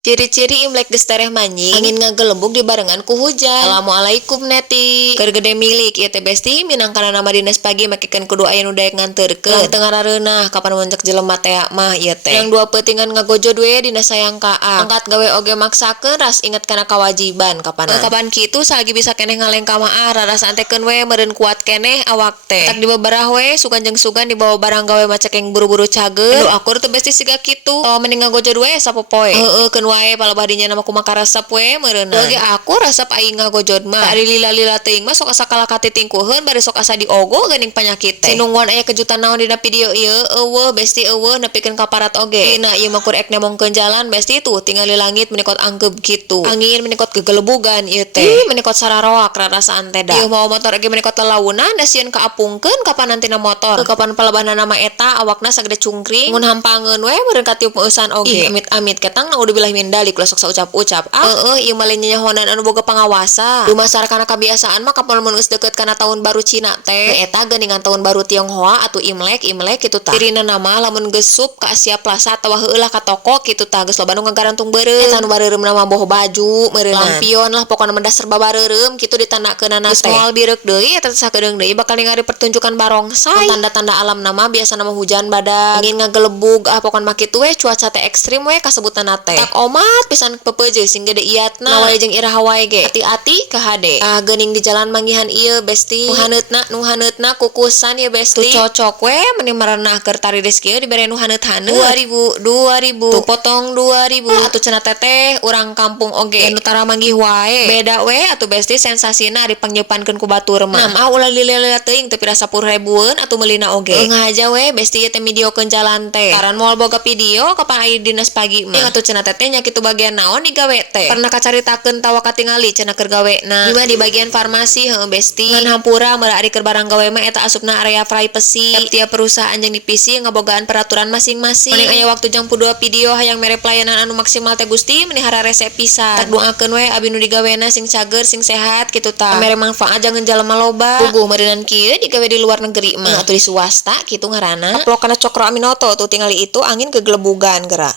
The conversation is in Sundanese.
Ciri-ciri Imlek geus tareh manjing, angin ngagelembug dibarengan ku hujan. Assalamualaikum Neti. Keur gede milik ieu teh besti minangkana nama dinas pagi makikeun kudu aya nu daek nganteurkeun. Teu ngarareunah kapan muncak jelema teh mah ieu teh. Yang dua peutingan ngagojod we dina sayangkaan. Angkat gawe oge maksakeun ras inget kana kawajiban kapanan. Kapan kitu salagi bisa keneh ngaleng ka maah rarasaan tekeun we meureun kuat keneh awak teh. Tak dibeberah we sugan jeung sugan dibawa barang gawe macekeng buru-buru cageut. Aduh akur teu besti siga kitu. Mending ngagojod we sapopoe. Heeh keun wae palebah dinya nama kumaha resep we meureunna. Lagi aku resep aing ngagojod mah. Ari lila-lila teuing mah sok asa kalaka titingkuheun bari sok asa diogo geuning panyakit teh. Sinungguan aya kejutan naon dina video ieu? Eueuh besti eueuh nepikeun ka parat oge. Dina ieu mah kur ek nemongkeun jalan besti tuh tinggal di langit menikot anggeub kitu. Angin menikot gegelebugan ieu teh. Menikot sararoak rarasaan teh da. Ieu mau motor ge menikot lelaunan da sieun kaapungkeun kapan nantina motor. Kapan palebahna nama eta awakna sagede cungkring. Mun hampangeun we meureun katiup meueusan oge. Amit-amit ketang naudzubillah min dalik ulah sok saucap-ucap. Ieu mah lain nyanyahonan anu boga pangawasa. Dumasar kana kebiasaan mah kapan mun geus deukeut kana tahun baru Cina teh. Eta geuningan tahun baru Tionghoa atuh Imlek kitu tah. Dirina nama lamun geus sup ka Asia Plaza atawa heueuh lah ka toko kitu tah geus loba nu ngagarantung beureum. Eta nu bareureum nama boh baju meureunna. Lampion lah pokona mah dasar babareureum kitu ditandakeunana teh. Geus moal bireuk deui eta teh sakedeung deui bakal ningali pertunjukan barongsai. Tanda-tanda alam nama biasa nama hujan badag, angin ngagelebug pokona mah kitu we cuaca teh ekstrim we kasebutanna teh. Tak omat pisan pepeujeuh sing gede iatna wae jeung iraha wae ge. Hati-hati ka hade. Geuning di jalan manggihan ieu besti. Nu haneutna kukusan ieu besti. Tu cocok we meni marenah keur tari rezeki ieu dibere nu haneut-haneut. 2000 tu potong 2000. Atuh cenah teteh urang kampung oge. Nu tara manggih wae. Beda we atuh besti sensasina ari pangjeupankeun ku batur mah. Ulah lila-lila teuing teu pira 10.000-an atuh meulina oge. Ngahaja we besti ieu teh midiokeun jalan teh. Karan moal boga video kapan aya dinas pagi mah. Atuh cenah teteh nya kitu bagian naon digawe teh. Pernah kacaritakeun tawa katingali cenah keur gawena. Di bagian farmasi heuh besti. Ngan hampura meureun ari keur barang gawe mah eta asupna area privacy. Tiap perusahaan jeung divisi ngabogaan peraturan masing-masing. Mending aya waktu jang pudua video hayang mere pelayanan anu maksimal teh Gusti menihara resep pisan. Tak doakeun we abi nu digawena sing cager sing sehat kitu tah. Mere manfaat jangan jalema loba. Puguh meureunan kieu digawe di luar negeri mah. Atuh di swasta kitu ngaranna. Upload kana Cokro Aminoto tuh tingali itu angin kegelebugan geura.